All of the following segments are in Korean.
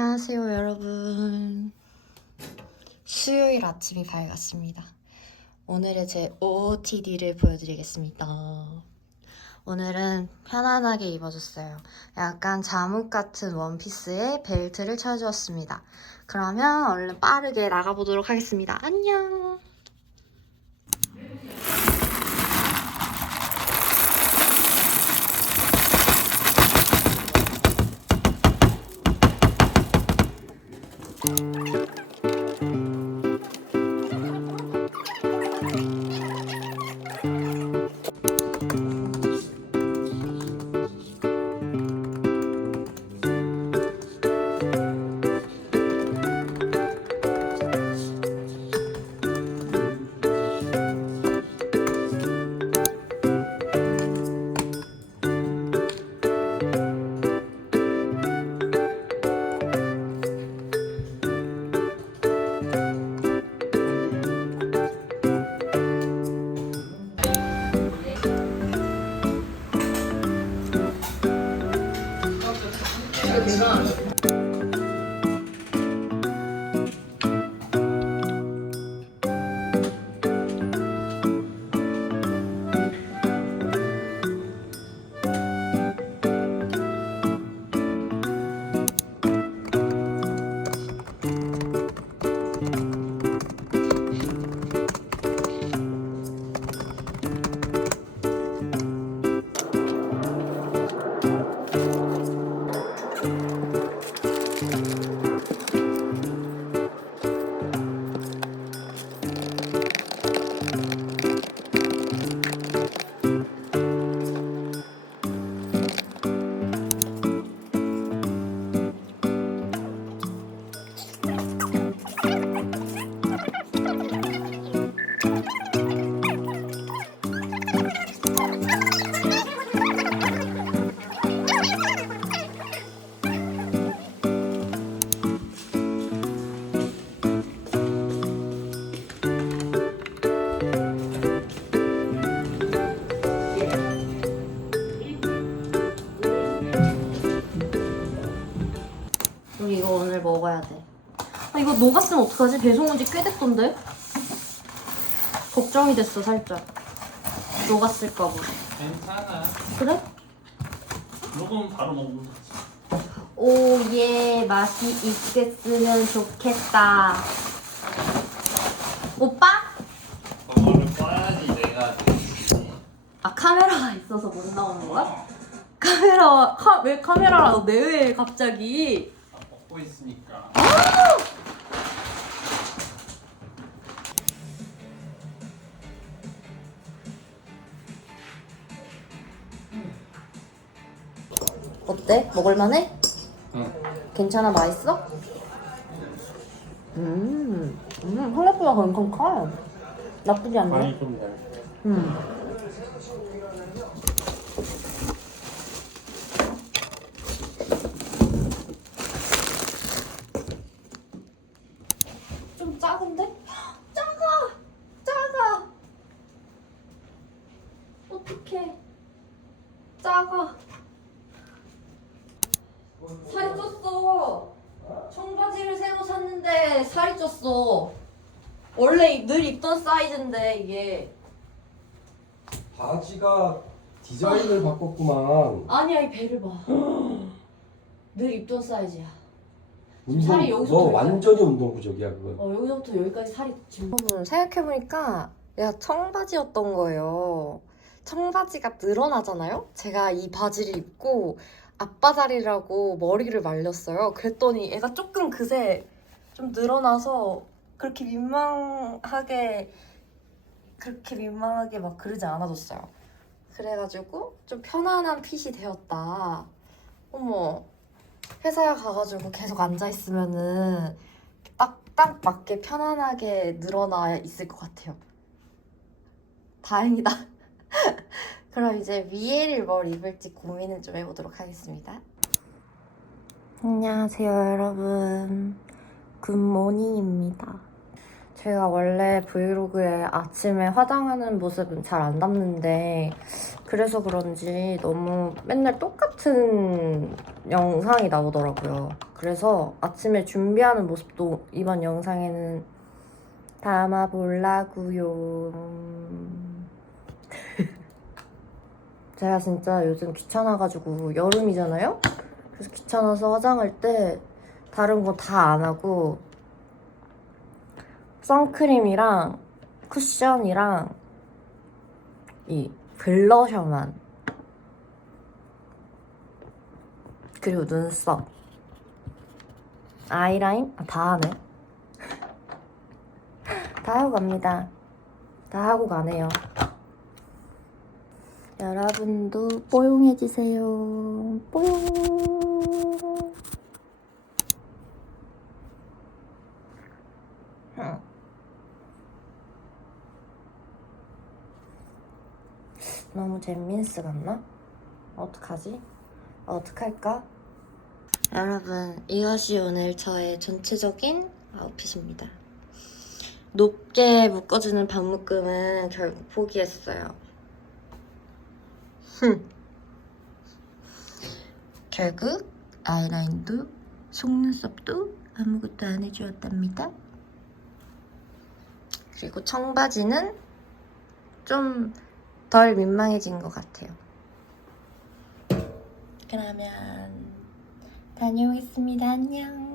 안녕하세요, 여러분. 수요일 아침이 밝았습니다. 오늘의 제 OOTD를 보여드리겠습니다. 오늘은 편안하게 입어줬어요. 약간 잠옷 같은 원피스에 벨트를 쳐주었습니다. 그러면 얼른 빠르게 나가보도록 하겠습니다. 안녕! Iran. 우리 이거 오늘 먹어야 돼. 아, 이거 녹았으면 어떡하지? 배송 온 지 꽤 됐던데? 걱정이 됐어, 살짝. 녹았을까 봐. 괜찮아. 그래? 녹으면 바로 먹는 거지. 오, 예, 맛이 있겠으면 좋겠다. 오빠? 그거를 꺼야지 내가. 아, 카메라가 있어서 못 나오는 거야? 카메라, 카, 왜 카메라라 내외 갑자기? 아, 먹고 있으니까. 어때? 먹을만해? 응. 괜찮아? 맛있어? 음, 음, 생각보다 콩콩커. 나쁘지 않네. 많이 좀 먹어. 음. 좀 작은데? 작아! 작아! 어떡해. 작아. 살이 쪘어. 청바지를 새로 샀는데 살이 쪘어. 원래 늘 입던 사이즈인데 이게 바지가 디자인을 바꿨구만. 아니야 이 배를 봐. 늘 입던 사이즈야. 운동, 살이 여기서 너. 완전히 운동 부족이야 그건. 어 여기서부터 여기까지 살이 지금. 생각해보니까 얘가 청바지였던 거예요. 청바지가 늘어나잖아요. 제가 이 바지를 입고 앞바다리라고 머리를 말렸어요. 그랬더니 얘가 조금 그새 좀 늘어나서 그렇게 민망하게 그렇게 민망하게 막 그러지 않아졌어요. 그래가지고 좀 편안한 핏이 되었다. 어머 회사에 가가지고 계속 앉아 있으면은 딱, 딱 맞게 편안하게 늘어나 있을 것 같아요. 다행이다. 그럼 이제 위에를 뭘 입을지 고민을 좀 해보도록 하겠습니다. 안녕하세요, 여러분. 굿모닝입니다. 제가 원래 브이로그에 아침에 화장하는 모습은 잘 안 담는데 그래서 그런지 너무 맨날 똑같은 영상이 나오더라고요. 그래서 아침에 준비하는 모습도 이번 영상에는 담아보려고요. 제가 진짜 요즘 귀찮아가지고 여름이잖아요? 그래서 귀찮아서 화장할 때 다른 거 다 안 하고 선크림이랑 쿠션이랑 이 블러셔만. 그리고 눈썹. 아이라인? 아, 다 하네. 다 하고 갑니다. 다 하고 가네요. 여러분도 뽀용해주세요. 뽀용 응. 너무 잼민스 같나? 어떡하지? 어떡할까? 여러분, 이것이 오늘 저의 전체적인 아웃핏입니다. 높게 묶어주는 반묶음은 결국 포기했어요. 흠. 결국 아이라인도 속눈썹도 아무것도 안 해주었답니다. 그리고 청바지는 좀 덜 민망해진 것 같아요. 그러면 다녀오겠습니다. 안녕.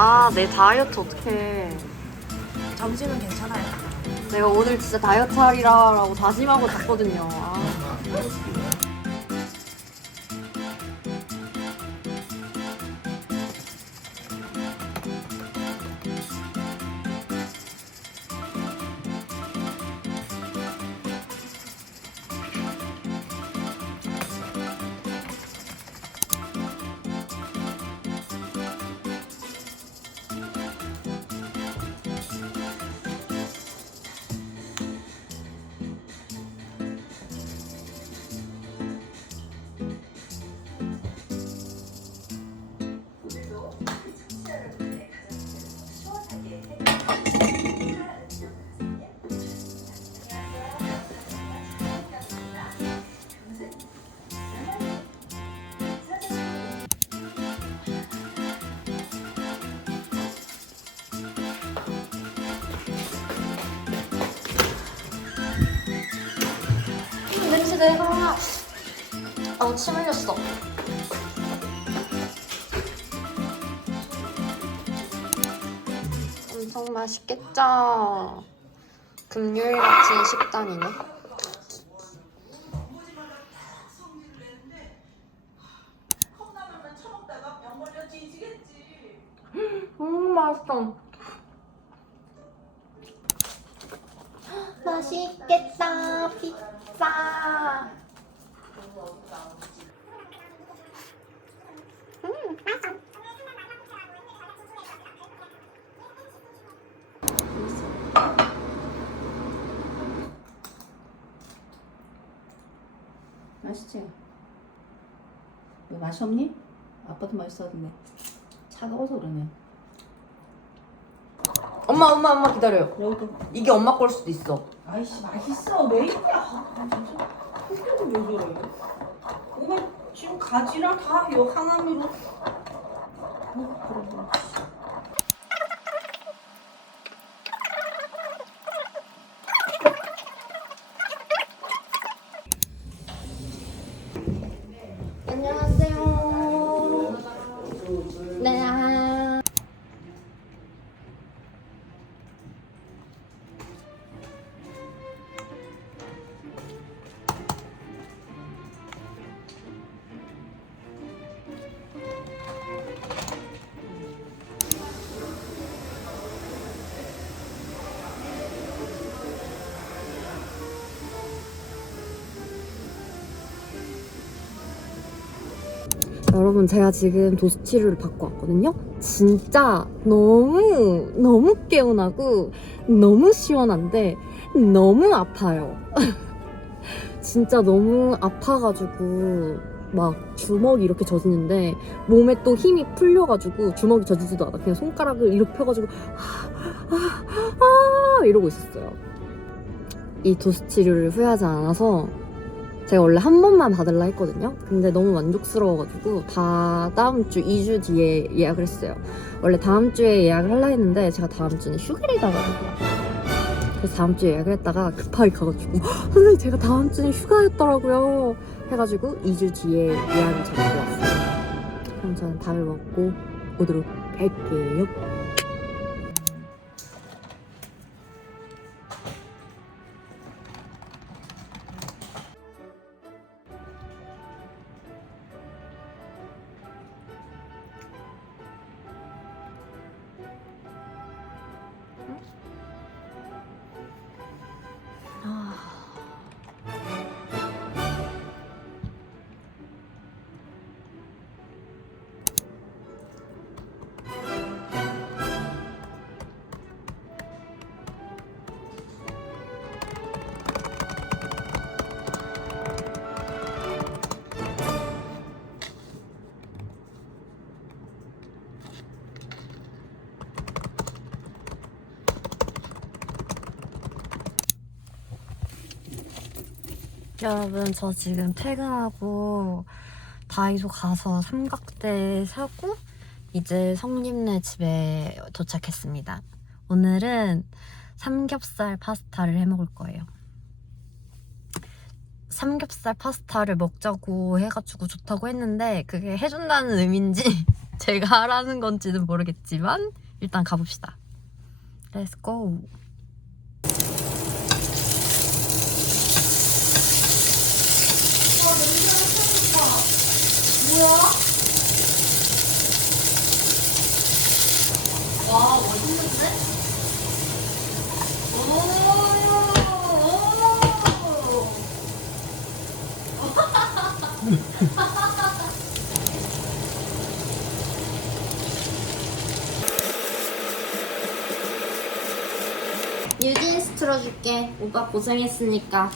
아, 내 다이어트 어떡해. 점심은 괜찮아요. 내가 오늘 진짜 다이어트 하리라라고 다짐하고 잤거든요. 아. 냄새 내가. 아, 침 흘렸어. 엄청 맛있겠죠? 금요일 같은 식단이네. 뒤지겠지. 음, 맛있어. 맛있겠다, 피자. 맛있지? 왜 맛이 없니? 아빠도 맛있었는데 차가워서 그러네 엄마, 엄마, 엄마 기다려요. 여기도 이게 엄마 걸 수도 있어. 아이씨 맛있어 왜 이래 아 진짜 왜 저래 오늘 지금 가지랑 다 요 하나미로. 안녕하 여러분 제가 지금 도수 치료를 받고 왔거든요. 진짜 너무 너무 개운하고 너무 시원한데 너무 아파요. 진짜 너무 아파가지고 막 주먹이 이렇게 젖는데 몸에 또 힘이 풀려가지고 주먹이 젖지도 않아. 그냥 손가락을 이렇게 펴가지고 아 이러고 있었어요. 이 도수 치료를 후회하지 않아서 제가 원래 한 번만 받을라 했거든요. 근데 너무 만족스러워가지고 다 다음 주 2주 뒤에 예약을 했어요. 원래 다음 주에 예약을 하려 했는데 제가 다음 주는 휴가를 가거든요. 그래서 다음 주에 예약을 했다가 급하게 가가지고 선생님 제가 다음 주는 휴가였더라고요. 해가지고 2주 뒤에 예약을 잡고 왔어요. 그럼 저는 밥을 먹고 오도록 할게요. 여러분 저 지금 퇴근하고 다이소 가서 삼각대 사고 이제 성님네 집에 도착했습니다. 오늘은 삼겹살 파스타를 해 먹을 거예요. 삼겹살 파스타를 먹자고 해가지고 좋다고 했는데 그게 해준다는 의미인지 제가 하라는 건지는 모르겠지만 일단 가봅시다. Let's go. 와? 오! 뉴진스 틀어줄게. 오빠 고생했으니까.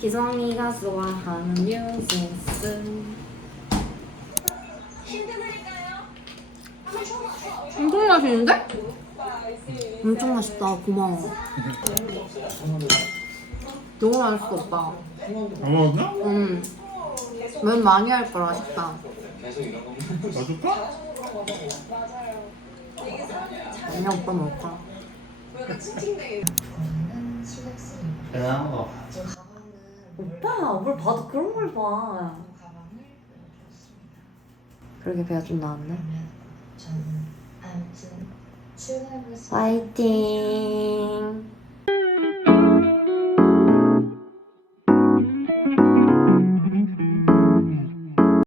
기성이가 좋아하는 뉴진스. 엄청 맛있는데? 엄청 맛있다. 고마워. 너무 맛있어, 오빠. 안 먹었나? 음. 면 많이 할 걸 아쉽다. 놔줄까? 그냥 오빠 먹을까? 대단한 거. 오빠, 뭘 봐도 그런 걸 봐. 그러게 배가 좀 나왔네. 저는 아무튼 출발부터 화이팅.